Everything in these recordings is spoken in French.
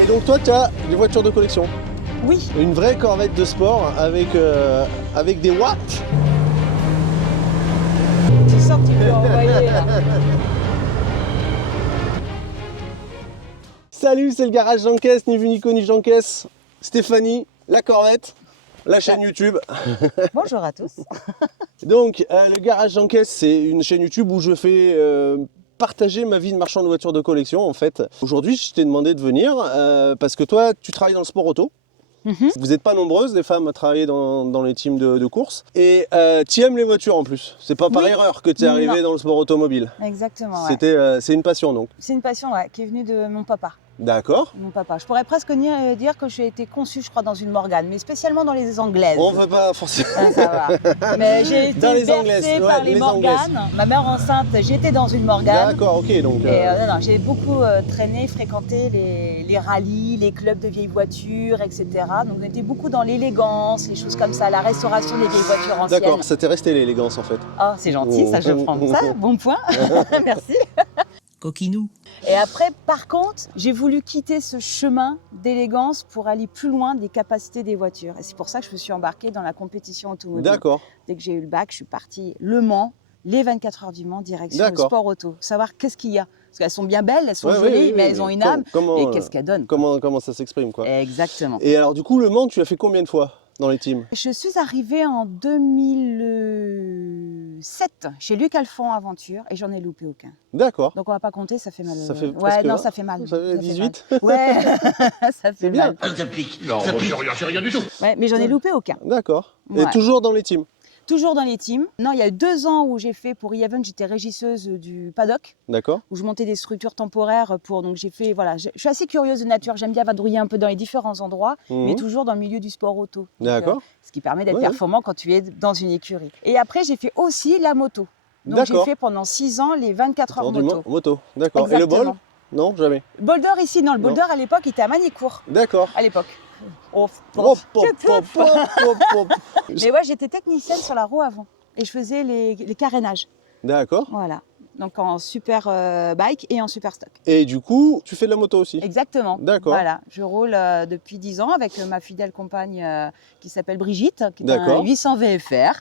Et donc toi, tu as des voitures de collection. Oui. Une vraie Corvette de sport avec des watts. Tu sens que tu peux envoyer là. Salut, c'est le garage Jean Caisse, ni vu ni connu Jean Caisse. Stéphanie, la Corvette, la chaîne YouTube. Bonjour à tous. Donc, le garage Jean Caisse, c'est une chaîne YouTube où je fais partager ma vie de marchand de voitures de collection en fait. Aujourd'hui, je t'ai demandé de venir parce que toi, tu travailles dans le sport auto. Vous n'êtes pas nombreuses, les femmes, à travailler dans les teams de course. Et tu aimes les voitures en plus. C'est pas par erreur que tu es arrivé dans le sport automobile. Exactement. Ouais. C'est une passion donc. C'est une passion qui est venue de mon papa. D'accord. Mon papa. Je pourrais presque dire que j'ai été conçue, je crois, dans une Morgane, mais spécialement dans les anglaises. On ne veut pas forcément. Ça va. Mais j'ai été dans les bercée anglaises, par les Morganes. Ma mère enceinte, j'étais dans une Morgane. D'accord, ok. Donc, et, non, j'ai beaucoup traîné, fréquenté les rallyes, les clubs de vieilles voitures, etc. Donc on était beaucoup dans l'élégance, les choses comme ça, la restauration des vieilles voitures anciennes. D'accord, ça t'est resté l'élégance en fait. Oh, c'est gentil, ça je prends ça. Bon point. Merci. Coquinou. Et après, par contre, j'ai voulu quitter ce chemin d'élégance pour aller plus loin des capacités des voitures. Et c'est pour ça que je me suis embarquée dans la compétition automobile. D'accord. Dès que j'ai eu le bac, je suis partie Le Mans, les 24 heures du Mans, direction le sport auto. Savoir qu'est-ce qu'il y a. Parce qu'elles sont bien belles, elles sont jolies, mais elles ont une âme. Et qu'est-ce qu'elles donnent. Comment ça s'exprime quoi. Exactement. Et alors du coup, Le Mans, tu as fait combien de fois dans les teams? Je suis arrivée en 2007 chez Luc Alphon Aventure et j'en ai loupé aucun. D'accord. Donc on va pas compter, ça fait mal. Ça fait ouais, non, ça fait mal. Ça fait 18. Ouais, ça fait bien. mal. Ça pique. Non, c'est rien du tout. Ouais, mais j'en ai loupé aucun. D'accord. Ouais. Et toujours dans les teams? Toujours dans les teams. Non, il y a eu 2 ans où j'ai fait pour E-Event, j'étais régisseuse du paddock. D'accord. Où je montais des structures temporaires pour. Donc j'ai fait. Voilà, je suis assez curieuse de nature. J'aime bien vadrouiller un peu dans les différents endroits, mais toujours dans le milieu du sport auto. D'accord. Ce qui permet d'être performant quand tu es dans une écurie. Et après, j'ai fait aussi la moto. Donc j'ai fait pendant 6 ans les 24 heures moto. D'accord. Et le bol? Non, jamais. Boulder ici, non. Le Boulder à l'époque, il était à Manicourt. D'accord. À l'époque. Mais ouais, j'étais technicienne sur la roue avant. Et je faisais les carénages. D'accord. Voilà. Donc en super bike et en super stock. Et du coup, tu fais de la moto aussi? Exactement. D'accord. Voilà. Je roule depuis 10 ans avec ma fidèle compagne qui s'appelle Brigitte, qui est un 800 VFR.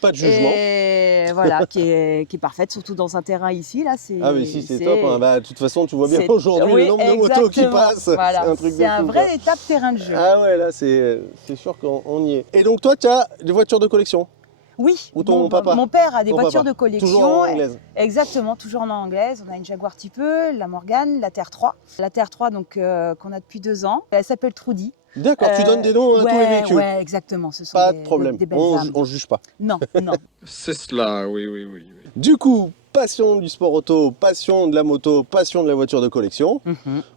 Pas de jugement. Et voilà, qui est parfaite, surtout dans un terrain ici. Là, ah mais ici c'est top. Hein. Bah, de toute façon, tu vois bien aujourd'hui le nombre de motos qui passent. Voilà. C'est un truc de fou. C'est un vrai étape terrain de jeu. Ah ouais, là c'est sûr qu'on y est. Et donc toi, tu as des voitures de collection? Oui. Ou ton papa? Mon père a des voitures de collection. Toujours en anglaise? Exactement, toujours en anglaise. On a une Jaguar Type E, la Morgane, la Terre 3. La Terre 3 donc, qu'on a depuis 2 ans. Elle s'appelle Trudy. D'accord, tu donnes des noms à tous les véhicules? Ouais, exactement. Ce sont pas de problème, des belles âmes. on juge pas. Non, non. C'est cela, oui. Du coup, passion du sport auto, passion de la moto, passion de la voiture de collection.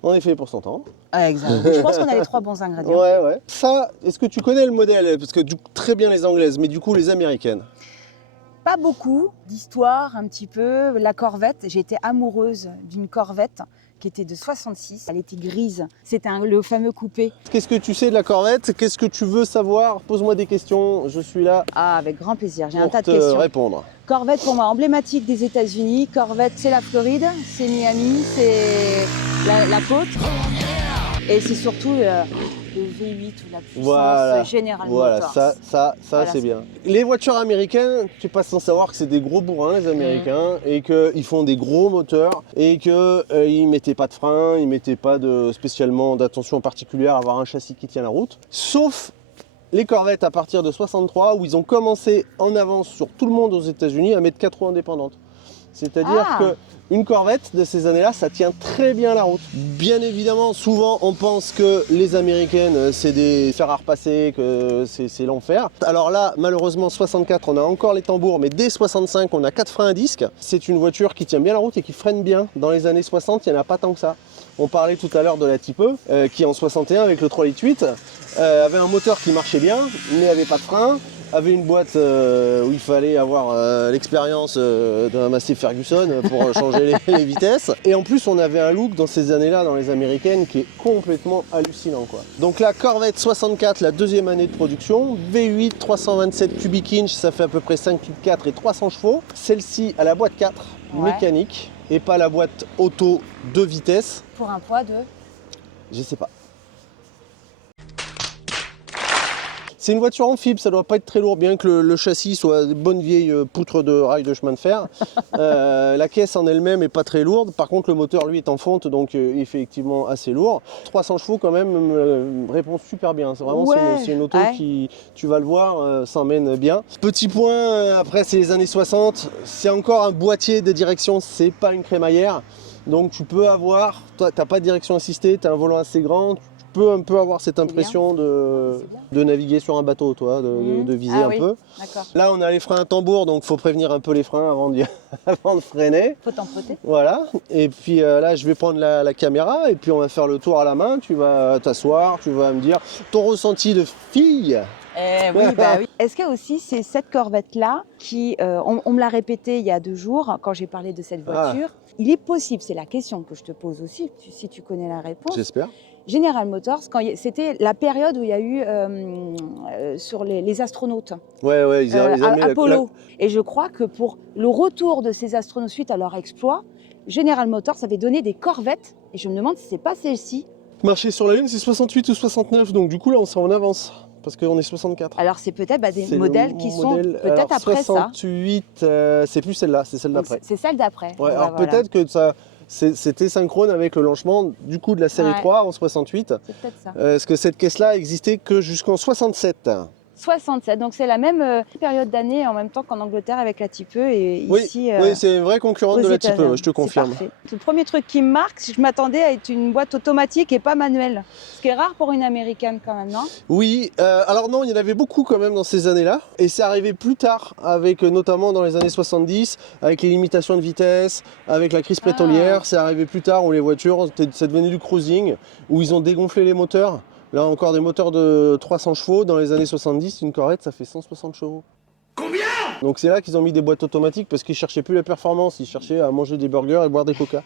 On est fait pour s'entendre. Ah, exact. Je pense qu'on a les 3 bons ingrédients. Ouais. Ça, est-ce que tu connais le modèle? Parce que très bien les anglaises, mais du coup les américaines. Pas beaucoup d'histoire, un petit peu. La Corvette, j'ai été amoureuse d'une Corvette qui était de 66. Elle était grise. C'était le fameux coupé. Qu'est-ce que tu sais de la Corvette? Qu'est-ce que tu veux savoir? Pose-moi des questions, je suis là. Ah, avec grand plaisir. J'ai un pour tas de te questions. Répondre. Corvette, pour moi, emblématique des États-Unis. Corvette, c'est la Floride, c'est Miami, c'est la côte. Et c'est surtout le V8 ou la puissance General Motors. Ça c'est bien. Les voitures américaines, tu n'es pas sans savoir que c'est des gros bourrins les Américains et qu'ils font des gros moteurs et qu'ils ne mettaient pas de frein, ils ne mettaient pas spécialement d'attention particulière à avoir un châssis qui tient la route. Sauf les Corvettes à partir de 63 où ils ont commencé en avance sur tout le monde aux États-Unis à mettre 4 roues indépendantes. C'est-à-dire qu'une Corvette de ces années-là, ça tient très bien la route. Bien évidemment, souvent on pense que les américaines, c'est des fers à repasser, que c'est l'enfer. Alors là, malheureusement, 64, on a encore les tambours, mais dès 65, on a 4 freins à disque. C'est une voiture qui tient bien la route et qui freine bien. Dans les années 60, il n'y en a pas tant que ça. On parlait tout à l'heure de la Type E, qui en 61, avec le 3,8 litres, avait un moteur qui marchait bien, mais n'avait pas de frein. Avait une boîte où il fallait avoir l'expérience d'un Massey Ferguson pour changer les vitesses. Et en plus, on avait un look dans ces années-là, dans les américaines, qui est complètement hallucinant, quoi. Donc la Corvette 64, la 2e année de production, V8, 327 cubic inch, ça fait à peu près 5,4 litres et 300 chevaux. Celle-ci à la boîte 4, mécanique, et pas la boîte auto 2 vitesses. Pour un poids de Je sais pas. C'est une voiture amphib, ça doit pas être très lourd, bien que le châssis soit de bonne vieille poutre de rail de chemin de fer. La caisse en elle-même est pas très lourde, par contre le moteur lui est en fonte, donc effectivement assez lourd. 300 chevaux quand même répond super bien, c'est vraiment c'est une auto qui, tu vas le voir, s'emmène bien. Petit point, après c'est les années 60, c'est encore un boîtier de direction, c'est pas une crémaillère. Donc tu peux avoir, toi t'as pas de direction assistée, tu as un volant assez grand, peux un peu avoir cette impression de naviguer sur un bateau, toi, de viser un peu. Là, on a les freins à tambour, donc il faut prévenir un peu les freins avant de freiner. Faut tempoter. Voilà. Et puis là, je vais prendre la caméra et puis on va faire le tour à la main. Tu vas t'asseoir, tu vas me dire ton ressenti de fille. Oui, bah oui. Est-ce que aussi c'est cette Corvette-là qui, on me l'a répété il y a 2 jours quand j'ai parlé de cette voiture, il est possible, c'est la question que je te pose aussi, si tu connais la réponse. J'espère. General Motors, c'était la période où il y a eu sur les astronautes, Ouais, ils ont mis Apollo. Et je crois que pour le retour de ces astronautes suite à leur exploit, General Motors avait donné des Corvettes, et je me demande si c'est pas celle-ci. Marcher sur la Lune, c'est 68 ou 69, donc du coup là, on sera en avance. Parce qu'on est 64. Alors c'est peut-être des modèles qui sont peut-être après 68, ça. C'est plus celle-là, c'est celle d'après. C'est celle d'après. Ouais, alors voilà. Peut-être que ça, c'était synchrone avec le lancement du coup de la série 3 en 68. C'est peut-être ça. Parce que cette caisse-là existait que jusqu'en 67. 67, donc c'est la même période d'année en même temps qu'en Angleterre avec la Type E et ici. Oui, c'est une vraie concurrente de la Type E, je te confirme. Le premier truc qui me marque, je m'attendais à être une boîte automatique et pas manuelle. Ce qui est rare pour une américaine quand même, non? Oui, alors non, il y en avait beaucoup quand même dans ces années-là. Et c'est arrivé plus tard, avec notamment dans les années 70, avec les limitations de vitesse, avec la crise pétrolière. C'est arrivé plus tard où les voitures, c'est devenu du cruising, où ils ont dégonflé les moteurs. Là encore des moteurs de 300 chevaux, dans les années 70, une Corvette ça fait 160 chevaux. Combien? Donc c'est là qu'ils ont mis des boîtes automatiques parce qu'ils cherchaient plus la performance, ils cherchaient à manger des burgers et boire des coca.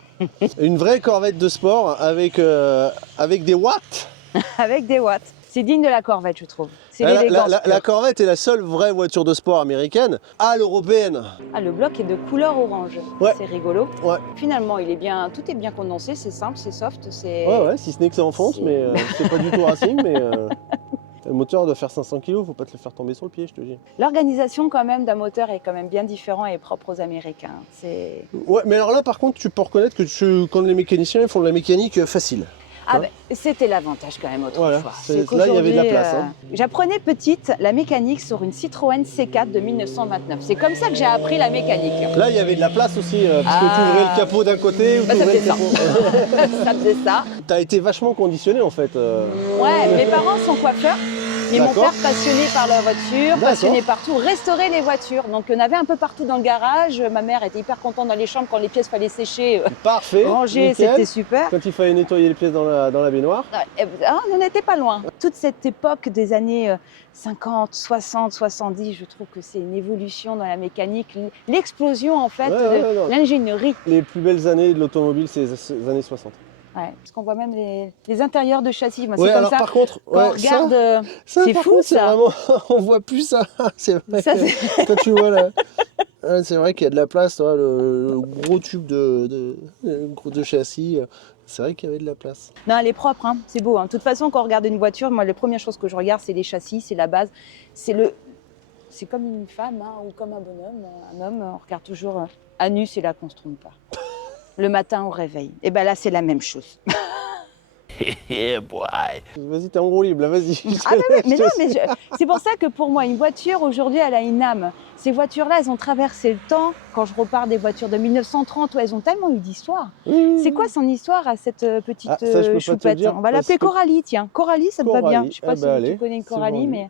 Une vraie Corvette de sport avec des watts. Avec des watts. C'est digne de la Corvette, je trouve. C'est l'élégance. La Corvette est la seule vraie voiture de sport américaine à l'européenne. Ah, le bloc est de couleur orange. Ouais. C'est rigolo. Ouais. Finalement, tout est bien condensé, c'est simple, c'est soft. Ouais, si ce n'est que c'est en fonte, mais c'est pas du tout racing, mais le moteur doit faire 500 kg, faut pas te le faire tomber sur le pied, je te dis. L'organisation quand même d'un moteur est quand même bien différent et propre aux Américains. Ouais, mais alors là, par contre, tu peux reconnaître que quand les mécaniciens ils font de la mécanique facile. Ah ben, c'était l'avantage quand même autrefois. Voilà, là, il y avait de la place. J'apprenais petite la mécanique sur une Citroën C4 de 1929. C'est comme ça que j'ai appris la mécanique. Là, il y avait de la place aussi, parce que tu ouvrais le capot d'un côté ou tu ouvrais le capot. Ça faisait ça. T'as été vachement conditionné en fait. Ouais, mes parents sont coiffeurs. Mais mon père, passionné par la voiture, passionné partout, restaurait les voitures. Donc, on avait un peu partout dans le garage. Ma mère était hyper contente dans les chambres quand les pièces fallait sécher. Parfait. Ranger, c'était super. Quand il fallait nettoyer les pièces dans la baignoire. On n'était pas loin. Toute cette époque des années 50, 60, 70, je trouve que c'est une évolution dans la mécanique. L'explosion, en fait, de l'ingénierie. Les plus belles années de l'automobile, c'est les années 60. Ouais, parce qu'on voit même les intérieurs de châssis. Moi, c'est comme alors ça. Par contre, quand on regarde, c'est fou ça. Vraiment, on voit plus ça. C'est vrai. Quand tu vois là, c'est vrai qu'il y a de la place. Toi, le gros tube de châssis. C'est vrai qu'il y avait de la place. Non, elle est propre, hein. C'est beau. Hein. De toute façon, quand on regarde une voiture, moi, la première chose que je regarde, c'est les châssis, c'est la base. C'est comme une femme hein, ou comme un bonhomme. Un homme, on regarde toujours à nu, c'est là qu'on se trompe pas. Le matin au réveil. Et ben là, c'est la même chose. Vas-y, t'es en roue libre, là, vas-y. Ah mais non, c'est pour ça que pour moi, une voiture, aujourd'hui, elle a une âme. Ces voitures-là, elles ont traversé le temps. Quand je repars des voitures de 1930, elles ont tellement eu d'histoire. C'est quoi son histoire à cette petite choupette? On va l'appeler Coralie, tiens. Coralie, ça te va bien. Je sais pas si tu connais une Coralie, mais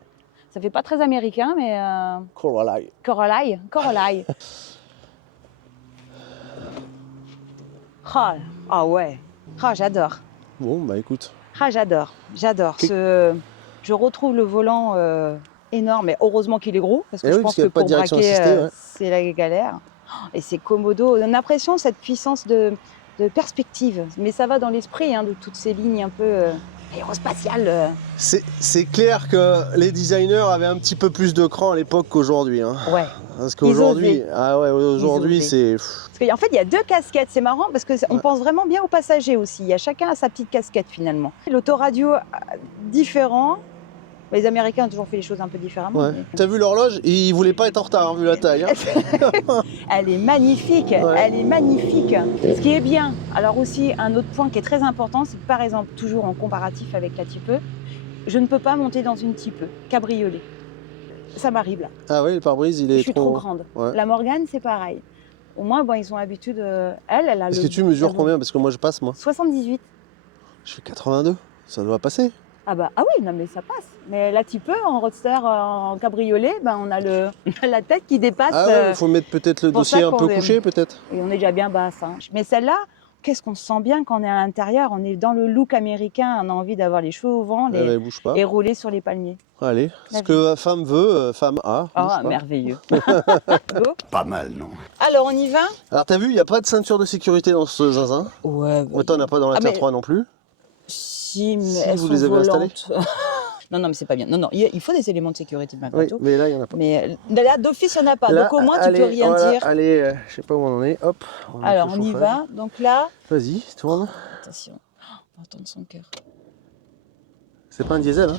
ça fait pas très américain, mais... Coralie. Ah ouais, j'adore. Bon, bah écoute. J'adore. Je retrouve le volant énorme, mais heureusement qu'il est gros, parce que je pense que pour braquer, c'est la galère. Et c'est commodo. On a l'impression cette puissance de perspective, mais ça va dans l'esprit de toutes ces lignes un peu aérospatiales. C'est clair que les designers avaient un petit peu plus de cran à l'époque qu'aujourd'hui. Hein. Ouais. Parce qu'aujourd'hui, osaient. aujourd'hui, Ils c'est. Parce qu'en fait, il y a 2 casquettes. C'est marrant parce qu'on pense vraiment bien aux passagers aussi. Il y a chacun sa petite casquette finalement. L'autoradio différent. Les Américains ont toujours fait les choses un peu différemment. Ouais. T'as vu l'horloge? Il voulait pas être en retard, vu la taille. Hein. Elle est magnifique, Ouais. elle est magnifique. Ce qui est bien, alors aussi un autre point qui est très important, c'est que par exemple, toujours en comparatif avec la Type E, je ne peux pas monter dans une Type E, cabriolet. Ça m'arrive là. Ah oui, le pare-brise, il est Je suis trop grande. Ouais. La Morgane, c'est pareil. Au moins, bon, ils ont l'habitude. Elle a Est-ce le. que tu mesures combien? Parce que moi, je passe, moi. 78. Je fais 82. Ça doit passer. Ah bah ah oui, non mais ça passe. Mais la Type E, en roadster, en cabriolet, ben on a la tête qui dépasse. Ah ouais, il faut mettre peut-être le pour dossier ça un qu'on peu est- couché, peut-être. Et on est déjà bien basse. Hein. Mais celle-là, qu'est-ce qu'on se sent bien quand on est à l'intérieur. On est dans le look américain, on a envie d'avoir les cheveux au vent Ah bah, elle bouge pas. et rouler sur les palmiers. Allez, La ce que femme veut, femme a. Ah, Bouge pas. merveilleux. Go. Pas mal, non? Alors, on y va? Alors, t'as vu, il n'y a pas de ceinture de sécurité dans ce zinzin. Ouais. Autant on n'a pas dans la Ah, Tier mais- 3 non plus. Si, mais Si, elles vous sont les avez volantes. Non, mais c'est pas bien. Non, il faut des éléments de sécurité malgré Oui, tout. mais là, il n'y en a pas. Mais là, d'office, il n'y en a pas. Là, Donc, au moins, allez, tu peux rien voilà, dire. Allez, je sais pas où on en est. Hop. va mettre Alors, le on y chauffage. va. Donc là, Vas-y, tourne. attention, on va entendre son cœur. C'est pas un diesel, hein?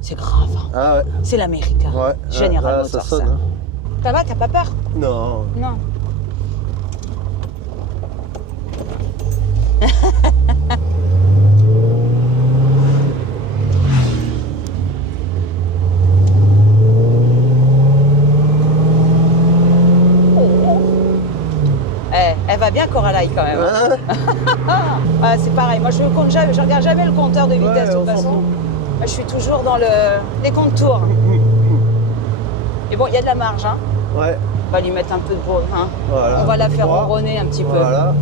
C'est grave. Hein. Ah ouais. C'est l'américain. Ouais. General là, Motors, ça sonne. ça. Hein. Ça va, t'as pas peur? Non. Non. Elle va bien Coralie quand même. Hein? Ah, c'est pareil, moi je regarde jamais le compteur de vitesse Ouais, de toute on s'en façon. fout. Moi, je suis toujours dans les comptes tours. Et bon, il y a de la marge, hein. Ouais. On va lui mettre un peu de bruit, hein. Voilà. On va la faire Droit. ronronner un petit peu. Voilà.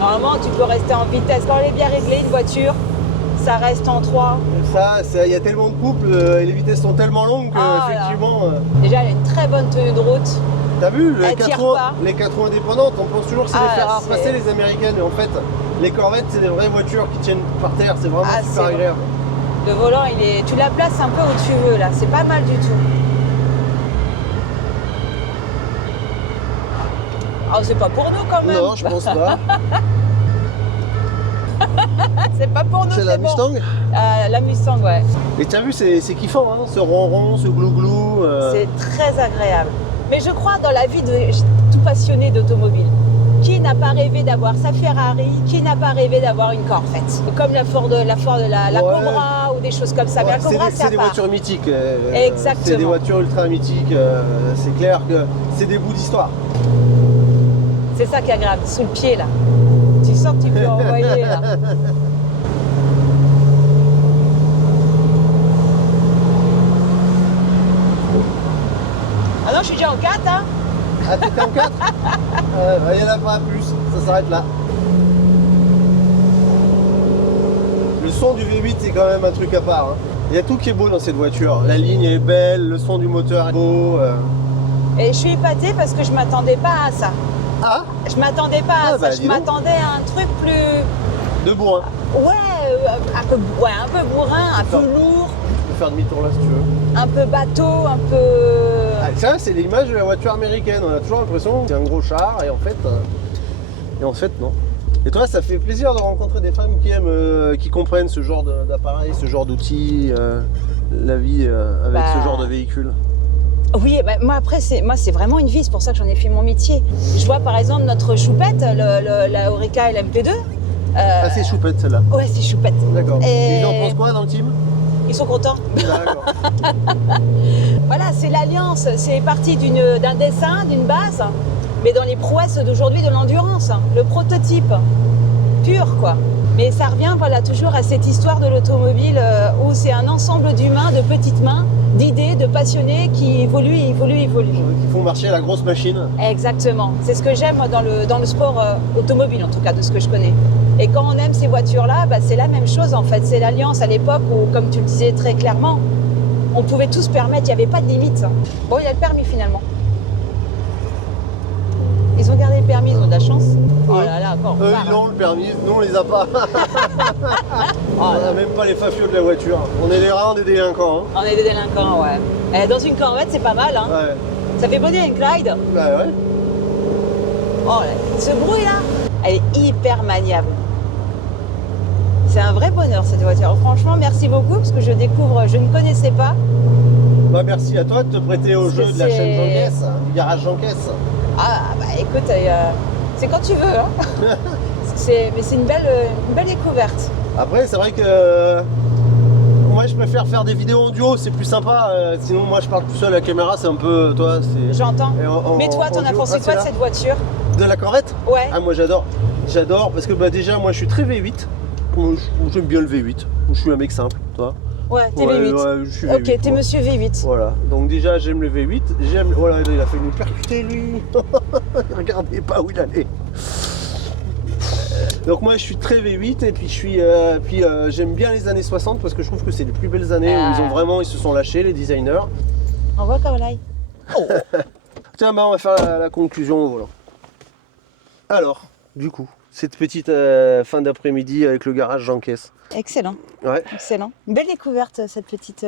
Normalement, tu peux rester en vitesse. Quand elle est bien réglée, une voiture, ça reste en 3. Ça, il y a tellement de couples et les vitesses sont tellement longues que, Ah, là. effectivement. Déjà, elle a une très bonne tenue de route. T'as vu, Elle tire pas. les 4 indépendantes, on pense toujours que c'est Ah, les fer à c'est- repasser, les américaines. Et en fait, les Corvettes, c'est des vraies voitures qui tiennent par terre. C'est vraiment Ah, super c'est agréable. Le volant, tu la places un peu où tu veux, là. C'est pas mal du tout. Ah, c'est pas pour nous quand même. Non, je pense pas. C'est pas pour nous, C'est la bon. Mustang. La Mustang, ouais. Et t'as vu, c'est kiffant, hein, ce ronron, ce glou-glou. C'est très agréable. Mais je crois dans la vie de tout passionné d'automobile. Qui n'a pas rêvé d'avoir sa Ferrari? Qui n'a pas rêvé d'avoir une Corvette? Comme la Ouais. Cobra ou des choses comme ça. Mais Ouais, la Cobra, c'est c'est à des part. voitures mythiques. Exactement. C'est des voitures ultra mythiques. C'est clair que c'est des bouts d'histoire. C'est ça qui est agréable, sous le pied là. Tu sens que tu peux envoyer là. Ah non, je suis déjà en 4, hein. Ah, t'étais en 4? Il n'y en a pas plus, ça s'arrête là. Le son du V8, c'est quand même un truc à part. Hein. Il y a tout qui est beau dans cette voiture. La ligne est belle, le son du moteur est beau. Et je suis épatée parce que je m'attendais pas à ça. Ah, Je m'attendais pas à Ah, ça. bah, Je dis donc. m'attendais à un truc plus. de bourrin. Ouais, un peu bourrin, un peu lourd, Tu peux faire demi-tour là si tu veux. un peu bateau, un peu. Ah, ça, c'est l'image de la voiture américaine. On a toujours l'impression que c'est un gros char et en fait non. Et toi, ça fait plaisir de rencontrer des femmes qui aiment, qui comprennent ce genre d'appareil, ce genre d'outils, la vie avec Bah. ce genre de véhicule. Oui, bah, moi après, c'est vraiment une vie, c'est pour ça que j'en ai fait mon métier. Je vois par exemple notre choupette, la Oreca LMP2. Ah, c'est choupette celle-là. Ouais, c'est choupette. D'accord. Et- Et ils en pensent quoi dans le team? Ils sont contents. D'accord. Voilà, c'est l'alliance. C'est parti d'un dessin, d'une base, mais dans les prouesses d'aujourd'hui de l'endurance. Le prototype pur, quoi. Mais ça revient, voilà, toujours à cette histoire de l'automobile où c'est un ensemble d'humains, de petites mains, d'idées, de passionnés qui évoluent. Qui font marcher la grosse machine. Exactement. C'est ce que j'aime moi, dans le sport automobile, en tout cas, de ce que je connais. Et quand on aime ces voitures-là, bah, c'est la même chose, en fait. C'est l'alliance à l'époque où, comme tu le disais très clairement, on pouvait tout se permettre, il n'y avait pas de limite. Bon, il y a le permis, finalement. Ils ont gardé le permis, ils ont de la chance. Oh là là, encore. Eux, ils ont le permis, nous, on les a pas. On n'a même pas les fafios de la voiture. On est les rats, on est des délinquants. Hein. On est des délinquants, ouais. Dans une Corvette, c'est pas mal, hein. Ouais. Ça fait Bonnie and Clyde. Bah ouais. Oh là, ce bruit-là, elle est hyper maniable. C'est un vrai bonheur, cette voiture. Franchement, merci beaucoup, parce que je découvre, je ne connaissais pas. Bah merci à toi de te prêter au jeu de la chaîne Jean-Caisse, du garage Jean-Caisse. Ah, bah écoute, c'est quand tu veux, hein. Mais c'est une belle découverte. Après, c'est vrai que moi, je préfère faire des vidéos en duo, c'est plus sympa. Sinon, moi, je parle tout seul à la caméra, c'est un peu, toi, c'est... J'entends. Et Mais toi, t'en as pensé quoi de cette voiture? De la Corvette? Ouais. Ah, moi, j'adore. J'adore, parce que bah, déjà, moi, je suis très V8. J'aime bien le V8. Je suis un mec simple, toi. Ouais, t'es V8. Ouais, je suis V8. Ok, t'es monsieur V8. Voilà, donc déjà j'aime le V8, voilà, il a fait nous percuter lui. Regardez pas où il allait. Donc moi je suis très V8 et puis j'aime bien les années 60 parce que je trouve que c'est les plus belles années où ils se sont lâchés, les designers. On voit comme là. Oh. Tiens, bah on va faire la conclusion au volant. Alors, du coup, cette petite fin d'après-midi avec le garage Jean-Caisse. Excellent. Ouais. Excellent. Une belle découverte, cette petite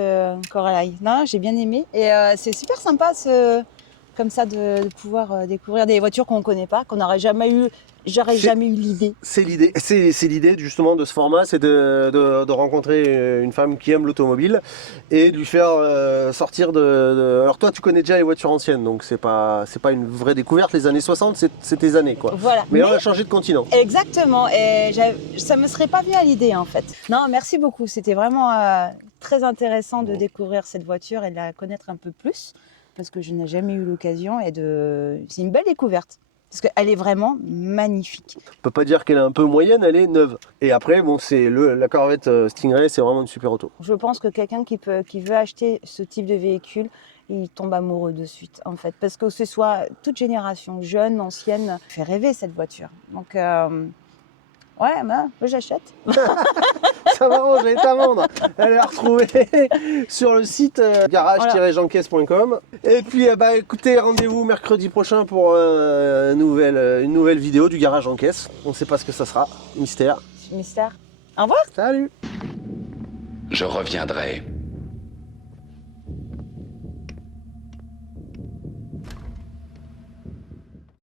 Coralie. Non, j'ai bien aimé. Et c'est super sympa comme ça de pouvoir découvrir des voitures qu'on ne connaît pas, qu'on n'aurait jamais eu. J'aurais jamais eu l'idée. C'est l'idée justement de ce format, c'est de rencontrer une femme qui aime l'automobile et de lui faire sortir Alors toi tu connais déjà les voitures anciennes, donc c'est pas une vraie découverte, les années 60 c'est tes années quoi. Voilà. Mais on a changé de continent. Exactement, et ça me serait pas venu à l'idée en fait. Non, merci beaucoup, c'était vraiment très intéressant de découvrir cette voiture et de la connaître un peu plus, parce que je n'ai jamais eu l'occasion c'est une belle découverte. Parce qu'elle est vraiment magnifique. On peut pas dire qu'elle est un peu moyenne, elle est neuve. Et après, bon, la Corvette Stingray, c'est vraiment une super auto. Je pense que quelqu'un qui veut acheter ce type de véhicule, il tombe amoureux de suite, en fait. Parce que ce soit toute génération, jeune, ancienne, fait rêver cette voiture. Donc, ouais, moi j'achète. Ça m'arrange, elle est à vendre. Elle est à retrouver sur le site garage-jeancaisse.com. Et puis, bah, écoutez, rendez-vous mercredi prochain pour une nouvelle vidéo du garage Jean-Caisse. On ne sait pas ce que ça sera. Mystère. Mystère. Au revoir. Salut. Je reviendrai.